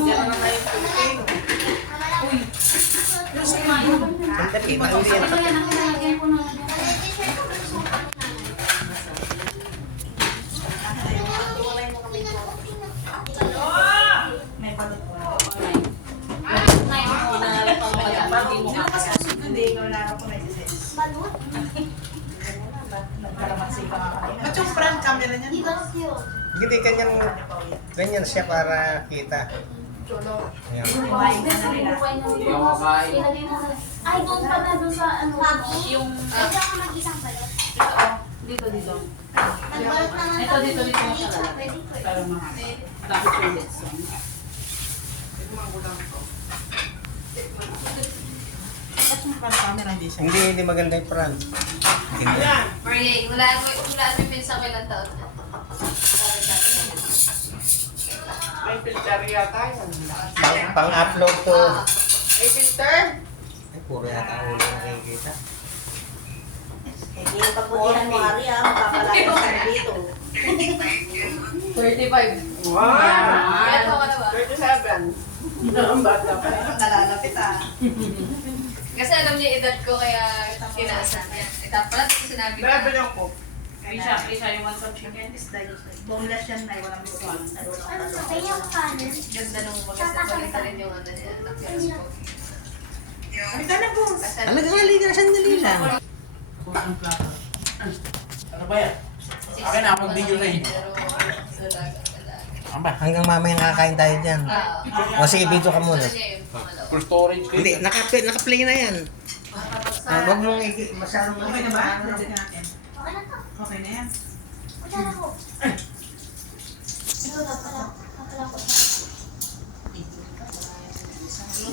Diyan na kayo Pilipino. Uy. Sandali, mahuli yan. May balot po. Hindi mo kasi susunod eh. Wala na po may design. Balut? Nagkalamansi ka nga kanina. Ba't yung front camera niya? Di ba yun? Hindi, ganyan siya para kita. Ayan. Kumain ka na nila. Ay, doon pa na doon sa ano. Yung, Pwede ako mag-isang balot. dito. Nagbalot naman Ito, dito mo siya lalagay. Pwede ko eh. Pero mga Tapos yung Betson. Ba't yung front camera hindi siya? Hindi maganda yung front. Hindi. Ayan. Marie, wala yung pinsa ko ilang taon. May filter yata yun. Pang-upload to. May filter? Ay, puro yata ang ulo na nakikita. Hindi yung pagputihan mo, Ari, makapalagay sa dito. 35. Wow! Ito ka na ba? 37. Ang bata pa. Nalalapit ah. Kasi alam niya edad ko kaya kinaasan niya. Ito pala ito sinabi ko. Grabe lang po. Prisa yung one top chicken is boneless yan na walang lutuan. Ano sa yung kanin? Ganda nung maganda rin yung ano niya. Tapos ko. Ay, ka na po. Talagang halika na sandali lang. Ang plato. Ano ba yan? Akin na, mag-video na yun. Hanggang mamaya nakakain tayo dyan. O sige, video ka muna. Full storage ko. Hindi, naka-play na yan. Huwag mong masyadong Okay na ba? Ready na natin. Okay na to. Okay na yan. Wala na ko. Ito daw pala. Papala ko.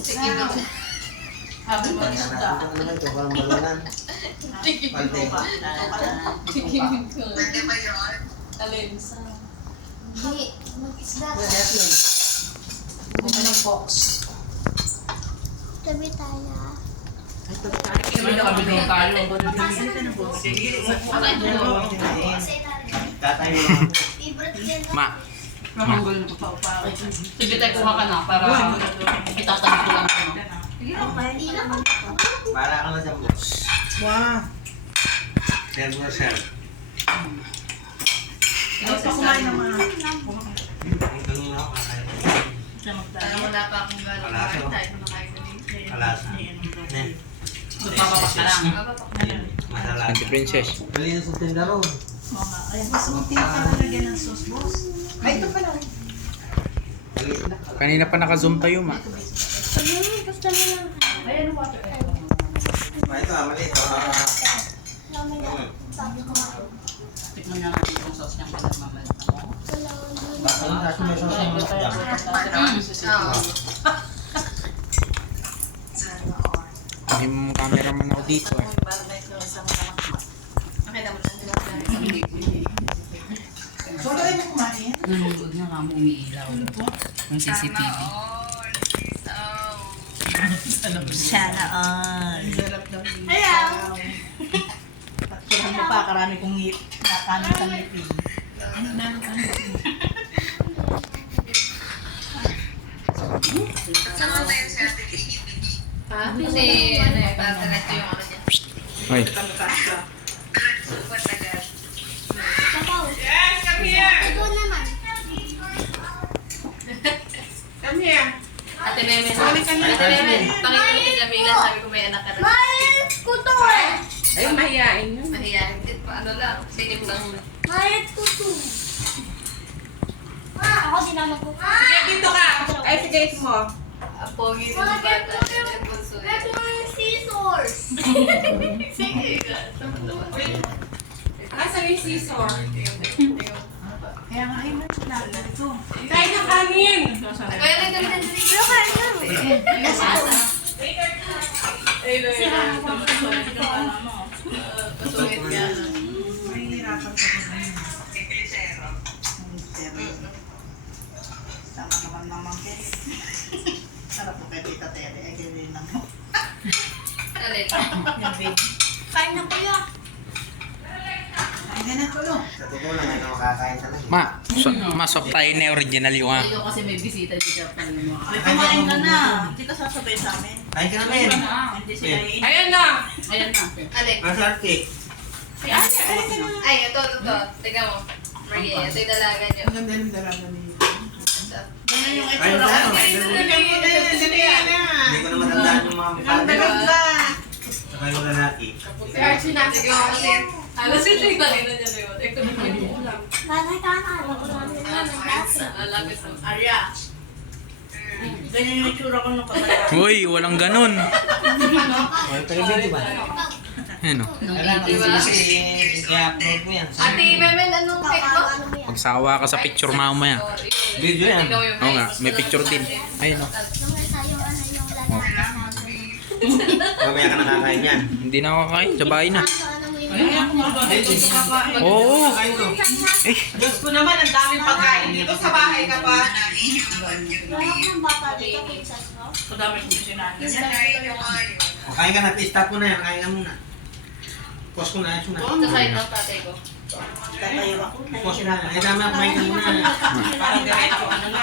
Sige na. Habang mo Ito naman ito, parang balunan. Palte. Tingin ko. Pwede ba yun? Alin sa... Hindi. Mag-isda. Ito ng box. Tabi tayo. Kami daw tayo. Ito ng box. Tatay mo. Favorite din mo. Ma. Mamanggol na pa. Sige tayo kuha ka na para itatabi ko lang ano. Hindi na. Para ka na dyan, boss. Wow. Tell mo, sir. Ito pa kumain ng mga... Ang ganun na ako kakain. Parang wala pa akong gano'n. Wala siya. Tayo na kayo na dito. Kalasa. Papapak ka lang. Masala. Princess. Bali na sa tindaro. Ayan, mas munti ka na lagyan ng sauce, boss. Ay, ito pala. Kanina pa naka-zoom tayo, ma. Basta mo lang. Ayan, water. Ito, mali ito. Namin na. Sabi ko nga. Tikman na natin yung sauce niyang pinagmamahal. Baka yung nasa may sauce yung mga Oo. Hindi mo cameraman ako dito, eh. Okay naman na nila. So, lagay mo kumain. Nalungkod na nga mo umiilaw. Ng CCTV. Sana all. Sarap daw. Ayaw. Pagkirahan mo pa, karami kong nakanin sa ngipin. Ha? Kasi ano eh, parang diretso yung ano niya. Ay, Sabaw. Yes, come here! Ito naman. Come here! Ate Meme na. Ate Meme, pakita mo kay Jamila, sabi ko may anak ka na. Mayat ko to eh. Ay, mahihain yun. Mahihayin din pa, ano lang, silip lang. Mayat ko to. Ako dinamag ko. Sige, dito ka! Ay, sige mo. Ang pogi ng bata, yung bunso niya. Ito yung scissors. Sige, tama-tama. Nasaan yung scissor? Kaya nga, ay, may lahat na ito. Kain ng kanin! Kaya lang dali na dali. Pero kaya yun. Pasungit niya. May hirapan ka naman. Sama naman naman kayo. Sarap po kay Tita Tere. Ay, ganyan lang mo. Alin? Yung big. Kain na kuya. Ay, Ganun ko no. Sa totoo lang, ano makakain talaga. Masok tayo na original yung ah. Ito kasi may bisita dito sa Panginoon. May kumain ka na. Hindi ka sasabay sa amin. Kain ka na, men. Hindi sila iin. Ayan na! Ayan na. Alin? Masarte. Si Ate, ayan na. Ay, ito. Tingnan mo. Margie, ito yung dalaga niyo. Ang ganda ng dalaga niya. Ganun yung Kain itsura tayo. ko. Hindi ko na matandaan yung mga mukha nila. Ganda. Saka yung lalaki. Si Archie na. Sige mo kasi. Alas yung tingnan na niya doon. Ito na yung ulam. Nanay ka na. Alam ko namin na ng dati. Alagos ang Arya. Ganyan yung itsura ko nung kabata. Uy, walang ganun. Well, pero video ba? Ano? Kailangan kasi i-upload mo yan. Ate, Memel, anong cake mo? Ano mo yan? Magsawa ka sa picture mamaya. Video yan. Ikaw yung Oo nga, may picture din. Ayun o. Nung nasa yung ano yung lalaki natin. Mamaya ka nakakain yan. Hindi na kakain, sa bahay na. Kaso ano mo Ayan yung... ako mga Ito sa kakain. Oo. Kain to. Diyos ko naman, ang daming pagkain dito sa bahay ka pa. Wala kang bata dito, princess mo. Madami kong sinabi. O, kain ka na. Stop mo na yan. Kain na muna. Pause ko na. Ayos mo na. Sa side ng tatay ko. Tatayo ako. Pause mo na. Ay, dami na kumain ka muna. Parang diretso ano na.